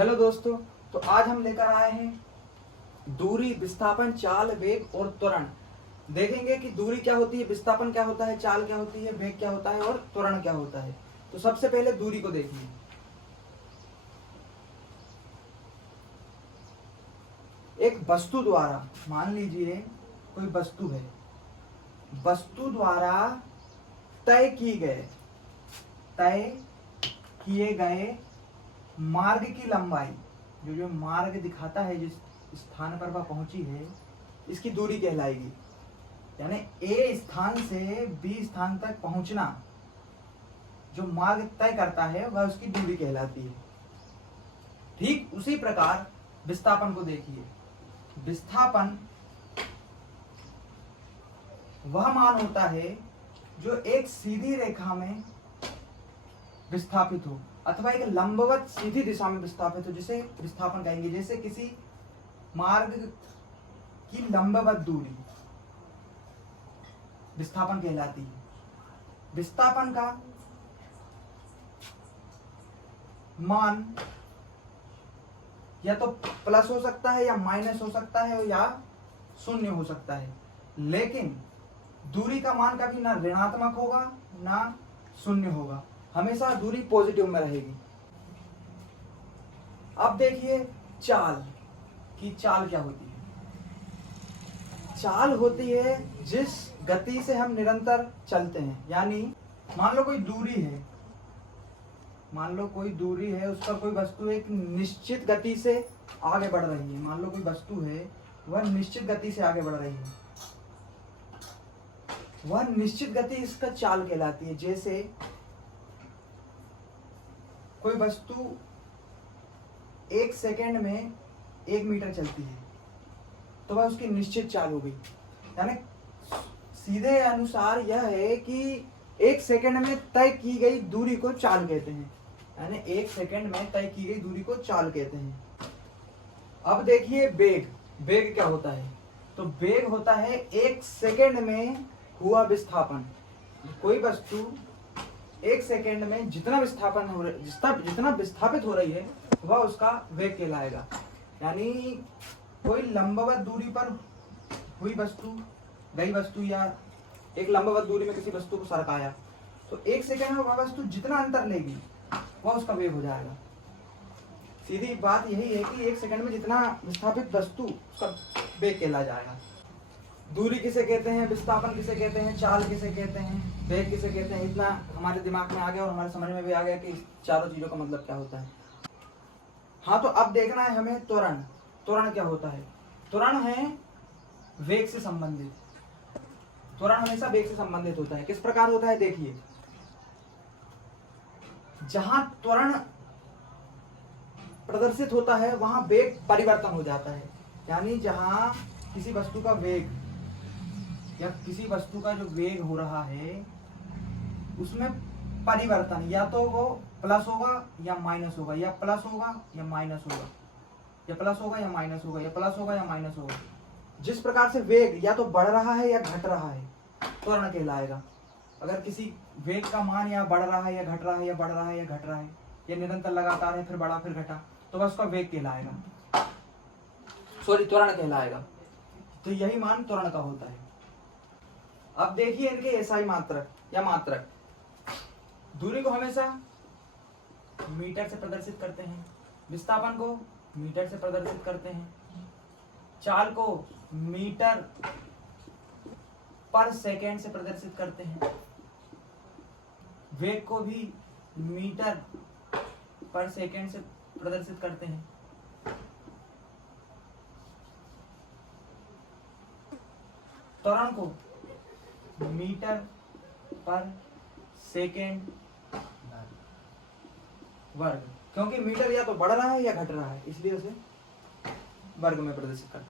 Hello दोस्तों, तो आज हम लेकर आए हैं दूरी, विस्थापन, चाल, वेग और त्वरण। देखेंगे कि दूरी क्या होती है, विस्थापन क्या होता है, चाल क्या होती है, वेग क्या होता है और त्वरण क्या होता है। तो सबसे पहले दूरी को देखिए। एक वस्तु द्वारा, मान लीजिए कोई वस्तु है, वस्तु द्वारा तय किए गए मार्ग की लंबाई, जो मार्ग दिखाता है, जिस स्थान पर वह पहुंची है, इसकी दूरी कहलाएगी। यानी ए स्थान से बी स्थान तक पहुंचना, जो मार्ग तय करता है वह उसकी दूरी कहलाती है। ठीक उसी प्रकार विस्थापन को देखिए। विस्थापन वह मान होता है जो एक सीधी रेखा में विस्थापित हो अथवा एक लंबवत सीधी दिशा में विस्थापित हो, जिसे विस्थापन कहेंगे। जैसे किसी मार्ग की लंबवत दूरी विस्थापन कहलाती है। विस्थापन का मान या तो प्लस हो सकता है या माइनस हो सकता है या शून्य हो सकता है, लेकिन दूरी का मान कभी ना ऋणात्मक होगा ना शून्य होगा, हमेशा दूरी पॉजिटिव में रहेगी। अब देखिए चाल की चाल क्या होती है। चाल होती है जिस गति से हम निरंतर चलते हैं। यानी मान लो कोई दूरी है, उस पर कोई वस्तु एक निश्चित गति से आगे बढ़ रही है। मान लो कोई वस्तु है, वह निश्चित गति से आगे बढ़ रही है, वह निश्चित गति इसका चाल कहलाती है। जैसे कोई वस्तु 1 सेकेंड में 1 मीटर चलती है, तो वह उसकी निश्चित चाल हो गई। यानी सीधे अनुसार यह है कि 1 सेकेंड में तय की गई दूरी को चाल कहते हैं। यानी 1 सेकेंड में तय की गई दूरी को चाल कहते हैं। अब देखिए वेग क्या होता है। तो वेग होता है 1 सेकेंड में हुआ विस्थापन। कोई वस्तु 1 सेकेंड में जितना विस्थापित हो रही है, वह उसका वेग कहलाएगा। यानी कोई लंबवत दूरी पर हुई वस्तु या एक लंबवत दूरी में किसी वस्तु को सरकाया, तो 1 सेकेंड में वह वस्तु जितना अंतर लेगी वह उसका वेग हो जाएगा। सीधी बात यही है कि 1 सेकेंड में जितना विस्थापित वस्तु, उसका वेग कहला जाएगा। दूरी किसे कहते हैं, विस्थापन किसे कहते हैं, चाल किसे कहते हैं, वेग किसे कहते हैं, इतना हमारे दिमाग में आ गया और हमारे समझ में भी आ गया कि चारों चीजों का मतलब क्या होता है। हाँ, तो अब देखना है हमें त्वरण। त्वरण क्या होता है। त्वरण है वेग से संबंधित। त्वरण हमेशा वेग से संबंधित होता है। किस प्रकार होता है, देखिए। जहां त्वरण प्रदर्शित होता है वहां वेग परिवर्तन हो जाता है। यानी जहां किसी वस्तु का वेग या किसी वस्तु का जो वेग हो रहा है, उसमें परिवर्तन या तो वो प्लस होगा या माइनस होगा, या प्लस होगा या माइनस होगा, या प्लस होगा या माइनस होगा, या प्लस होगा या माइनस होगा। जिस प्रकार से वेग या तो बढ़ रहा है या घट रहा है, त्वरण कहलाएगा। अगर किसी वेग का मान या बढ़ रहा है या घट रहा है, या बढ़ रहा है या घट रहा है, या निरंतर लगातार है, फिर बढ़ा फिर घटा, तो बस उसका वेग कहलाएगा, त्वरण कहलाएगा। तो यही मान त्वरण का होता है। अब देखिए इनके एसआई मात्रक या मात्रक। दूरी को हमेशा मीटर से प्रदर्शित करते हैं, विस्थापन को मीटर से प्रदर्शित करते हैं, चाल को मीटर पर सेकेंड से प्रदर्शित करते हैं, वेग को भी मीटर पर सेकेंड से प्रदर्शित करते हैं, त्वरण को मीटर पर सेकेंड वर्ग। क्योंकि मीटर या तो बढ़ रहा है या घट रहा है, इसलिए उसे वर्ग में प्रदर्शित करते हैं।